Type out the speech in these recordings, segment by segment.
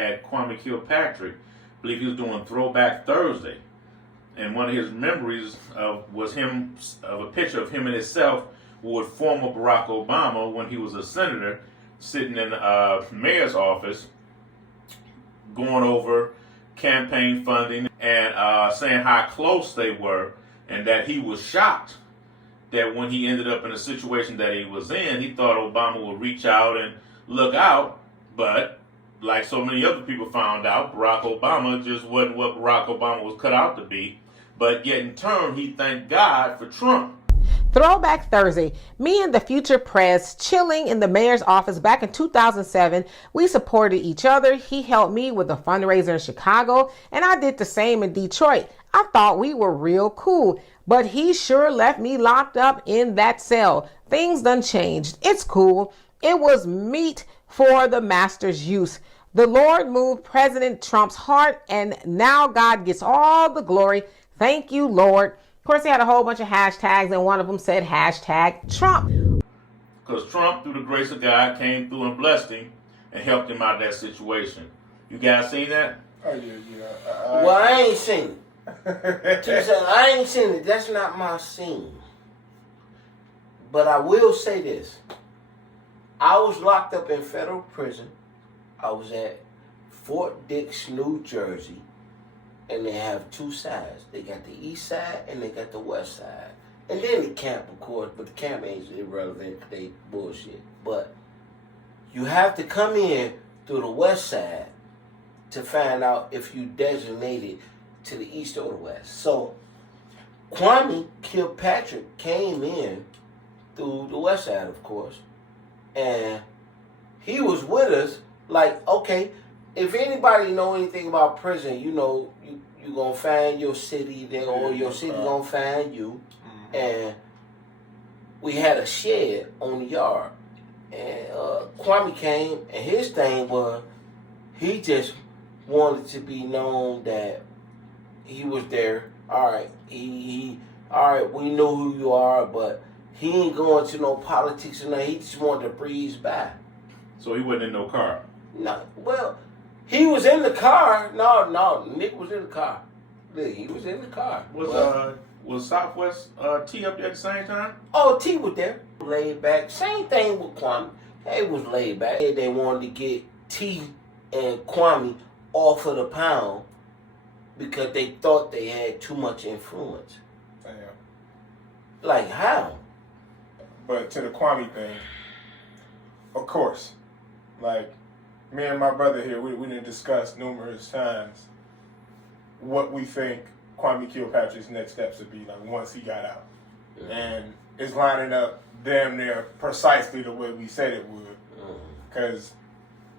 At Kwame Kilpatrick, I believe he was doing Throwback Thursday, and one of his memories was him of a picture of him and himself with former Barack Obama when he was a senator, sitting in the mayor's office, going over campaign funding and saying how close they were, and that he was shocked that when he ended up in a situation that he was in, he thought Obama would reach out and look out, but like so many other people found out, Barack Obama just wasn't what Barack Obama was cut out to be. But yet in turn, he thanked God for Trump. Throwback Thursday. Me and the future prez chilling in the mayor's office back in 2007. We supported each other. He helped me with a fundraiser in Chicago, and I did the same in Detroit. I thought we were real cool, but he sure left me locked up in that cell. Things done changed. It's cool. It was meat for the master's use. The Lord moved President Trump's heart, and now God gets all the glory. Thank you, Lord. Of course, they had a whole bunch of hashtags, and one of them said hashtag Trump. Because Trump, through the grace of God, came through and blessed him and helped him out of that situation. You guys seen that? Oh, yeah. Well, I ain't seen it. I ain't seen it. That's not my scene. But I will say this. I was locked up in federal prison. I was at Fort Dix, New Jersey. And they have two sides. They got the east side and they got the west side. And then the camp, of course, but the camp ain't irrelevant. They bullshit. But you have to come in through the west side to find out if you designated to the east or the west. So Kwame Kilpatrick came in through the west side, of course. And he was with us like, okay, if anybody know anything about prison, you know, you gonna find your city there, or your city gonna find you. Mm-hmm. And we had a shed on the yard. And Kwame came, and his thing was, he just wanted to be known that he was there. All right, all right, we know who you are, but he ain't going to no politics or nothing. He just wanted to breeze by. So he wasn't in no car? No, well, he was in the car. No, Nick was in the car. He was in the car. Was Southwest T up there at the same time? Oh, T was there. Laid back. Same thing with Kwame. They was laid back. They wanted to get T and Kwame off of the pound because they thought they had too much influence. Damn. Like how? But to the Kwame thing, of course, like, me and my brother here, we done discussed numerous times what we think Kwame Kilpatrick's next steps would be, like, once he got out. Mm-hmm. And it's lining up damn near precisely the way we said it would. Because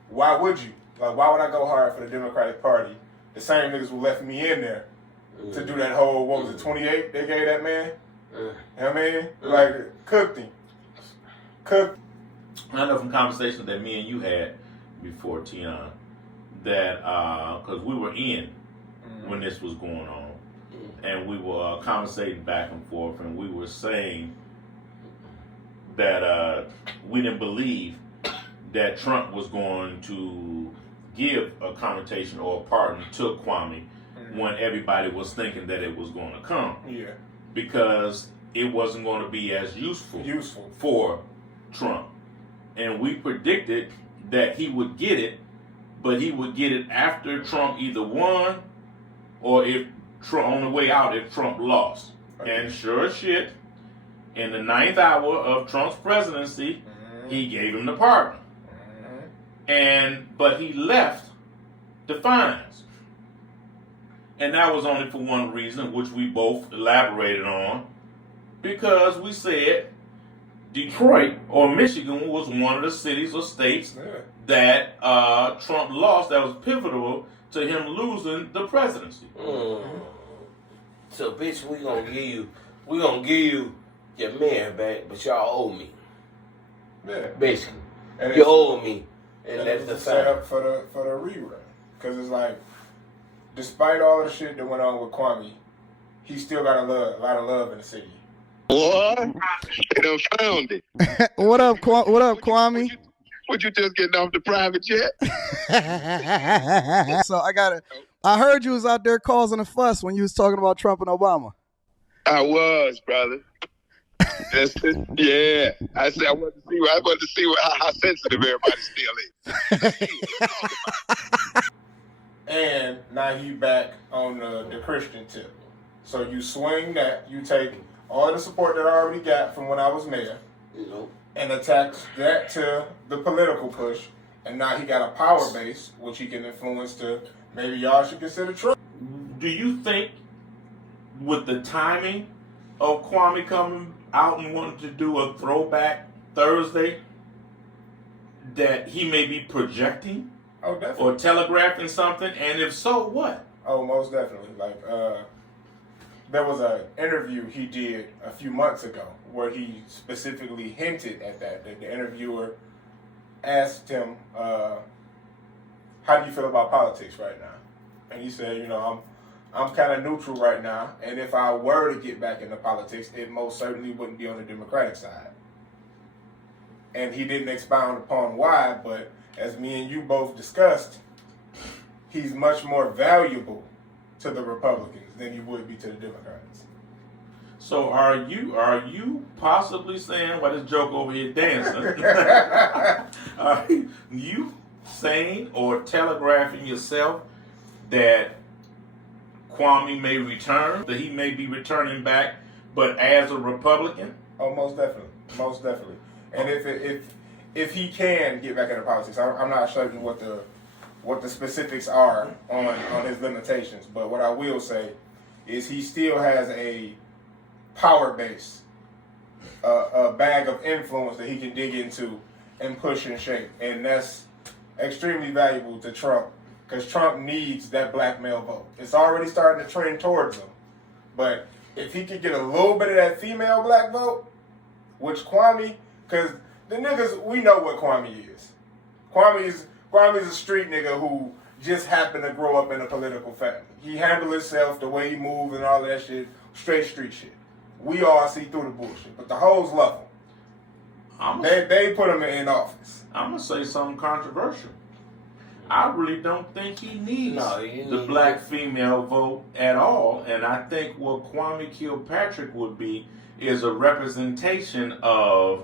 why would you? Like, why would I go hard for the Democratic Party? The same niggas who left me in there to do that whole, what was it, 28 they gave that man? You know what I mean? Like, cooked him. I know from conversations that me and you had before, Tion, that because we were in when this was going on, and we were conversating back and forth, and we were saying that we didn't believe that Trump was going to give a commentation or a pardon to Kwame when everybody was thinking that it was going to come. Yeah. Because it wasn't going to be as useful for Trump. And we predicted that he would get it, but he would get it after Trump either won or if Trump, on the way out if Trump lost. Okay. And sure as shit, in the 9th hour of Trump's presidency, he gave him the pardon. But he left the fines. And that was only for one reason, which we both elaborated on, because we said Detroit or Michigan was one of the cities or states that Trump lost that was pivotal to him losing the presidency. So, bitch, we gonna give you your man back, but y'all owe me. Yeah. Basically, and you owe me, and that's the set up for the rerun. Because it's like, despite all the shit that went on with Kwame, he still got a lot of love in the city. What? They done found it. What up, Kwame? Would you just getting off the private jet? So I heard you was out there causing a fuss when you was talking about Trump and Obama. I was, brother. Yeah. I said I wanted to see how sensitive everybody still is. And now he back on the Christian tip. So you swing that, you take all the support that I already got from when I was mayor, and attach that to the political push, and now he got a power base, which he can influence to maybe y'all should consider Trump. Do you think with the timing of Kwame coming out and wanting to do a throwback Thursday that he may be projecting Oh, definitely. or telegraphing something? And if so, what? Oh, most definitely. Like, there was an interview he did a few months ago where he specifically hinted at that. The interviewer asked him, how do you feel about politics right now? And he said, you know, I'm kind of neutral right now, and if I were to get back into politics, it most certainly wouldn't be on the Democratic side. And he didn't expound upon why, but as me and you both discussed, he's much more valuable to the Republicans than he would be to the Democrats. So are you possibly saying, well, this joke over here dancing, are you saying or telegraphing yourself that Kwame may return, that he may be returning back, but as a Republican? Oh, most definitely, most definitely. And if he can get back into politics, I'm not certain what the specifics are on his limitations. But what I will say is he still has a power base, a bag of influence that he can dig into and push and shape, and that's extremely valuable to Trump. Because Trump needs that black male vote. It's already starting to trend towards him. But if he could get a little bit of that female black vote, which Kwame, because the niggas, we know what Kwame is. Kwame's a street nigga who just happened to grow up in a political family. He handled himself, the way he moved and all that shit, straight street shit. We all see through the bullshit. But the hoes love him. They put him in office. I'm going to say something controversial. I really don't think he needs the need black female vote at all. And I think what Kwame Kilpatrick would be is a representation of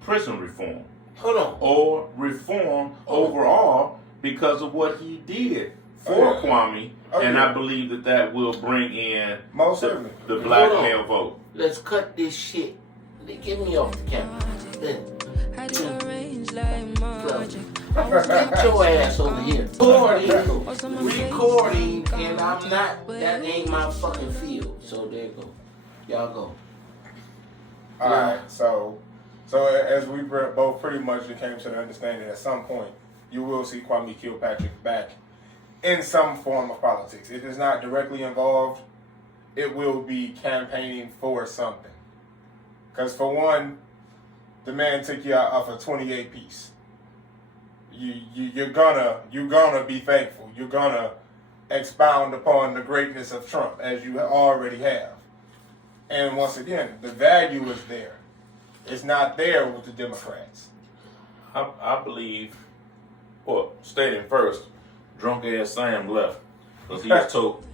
prison reform. Hold on. Or reform overall because of what he did for Kwame. And I believe that will bring in Most the certainly. black male vote. Let's cut this shit. Get me off the camera. Get your ass over here. Recording, and I'm not, that ain't my fucking field. So there you go. Y'all go. Alright, so as we both pretty much came to the understanding at some point, you will see Kwame Kilpatrick back in some form of politics. If it's not directly involved, it will be campaigning for something. Because for one, the man took you out off a 28 piece. You're gonna be thankful. You're gonna expound upon the greatness of Trump as you already have. And once again, the value is there. It's not there with the Democrats. I believe, well, stating first, drunk ass Sam left because he was told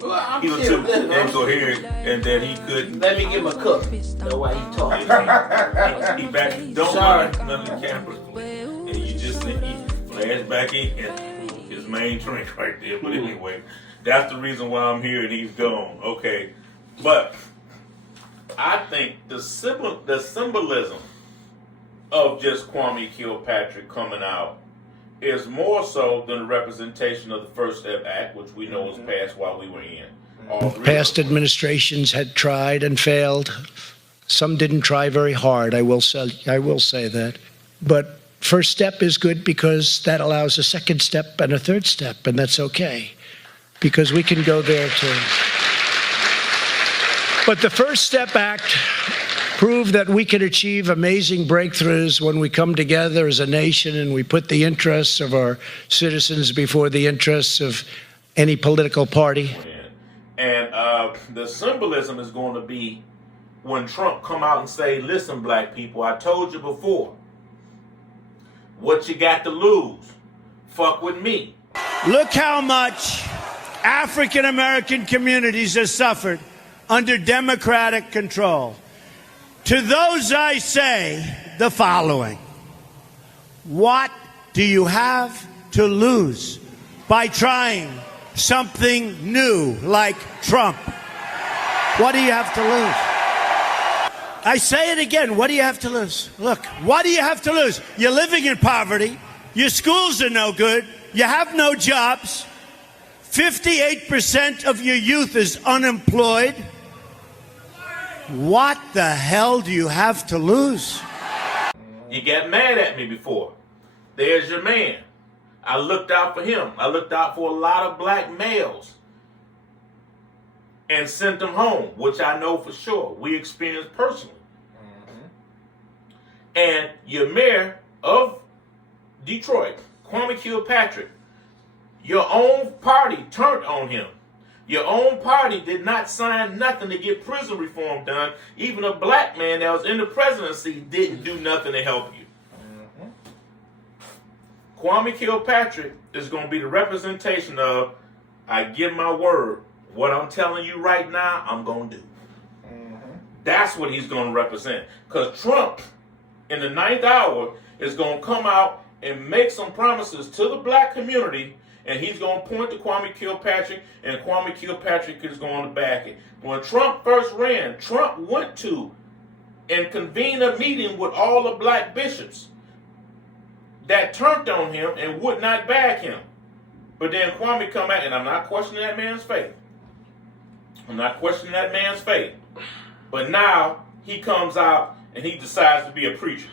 Well, he was too incoherent and that he couldn't. Let me give him a cup. That's why he talking. He back. Don't mind none of the campers, and you just think he flashed back in his main drink right there. But anyway, that's the reason why I'm here and he's gone. Okay, but I think the symbolism of just Kwame Kilpatrick coming out is more so than the representation of the First Step Act, which we know was passed while we were in. All three Past administrations had tried and failed. Some didn't try very hard, I will say that. But first step is good because that allows a second step and a third step, and that's okay, because we can go there too. But the First Step Act proved that we can achieve amazing breakthroughs when we come together as a nation and we put the interests of our citizens before the interests of any political party. And the symbolism is going to be when Trump come out and say, listen, black people, I told you before, what you got to lose? Fuck with me. Look how much African American communities have suffered under Democratic control. To those I say the following. What do you have to lose by trying something new like Trump? What do you have to lose? I say it again. What do you have to lose? Look, what do you have to lose? You're living in poverty. Your schools are no good. You have no jobs. 58% of your youth is unemployed. What the hell do you have to lose? You got mad at me before. There's your man. I looked out for him. I looked out for a lot of black males and sent them home, which I know for sure. We experienced personally. And your mayor of Detroit, Kwame Kilpatrick, your own party turned on him. Your own party did not sign nothing to get prison reform done. Even a black man that was in the presidency didn't do nothing to help you. Kwame Kilpatrick is going to be the representation of, I give my word, what I'm telling you right now, I'm going to do. That's what he's going to represent. Because Trump, in the 9th hour, is going to come out and make some promises to the black community, and he's going to point to Kwame Kilpatrick, and Kwame Kilpatrick is going to back it. When Trump first ran, Trump went to and convened a meeting with all the black bishops that turned on him and would not back him. But then Kwame come out, and I'm not questioning that man's faith. I'm not questioning that man's faith. But now he comes out and he decides to be a preacher.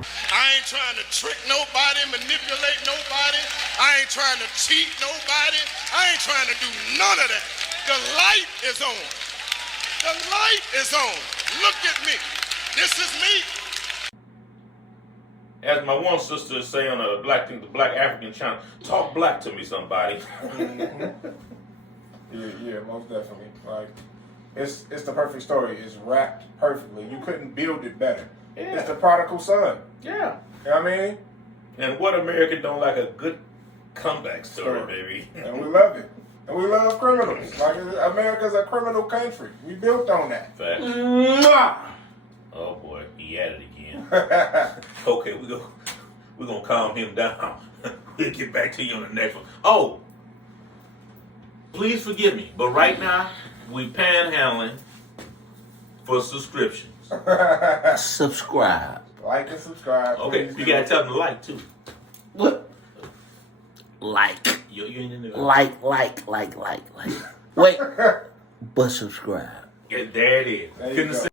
I ain't trying to trick nobody, manipulate nobody. I ain't trying to cheat nobody. I ain't trying to do none of that. The light is on. The light is on. Look at me. This is me. As my one sister is saying on the Black African channel, talk black to me, somebody. Yeah, most definitely. Like, it's the perfect story. It's wrapped perfectly. You couldn't build it better. Yeah. It's the prodigal son. Yeah. You know what I mean? And what American don't like a good comeback story, baby. And we love it. And we love criminals. Like, America's a criminal country. We built on that. Facts. Oh boy, he at it again. Okay, we're gonna calm him down. We'll get back to you on the next one. Oh, please forgive me, but right now we panhandling for subscriptions. Subscribe. Like and subscribe. Okay, Please you do. gotta tell them to like too. What? Like. You ain't in there. Like. Wait. But subscribe. Yeah, there it is. There you Couldn't go. say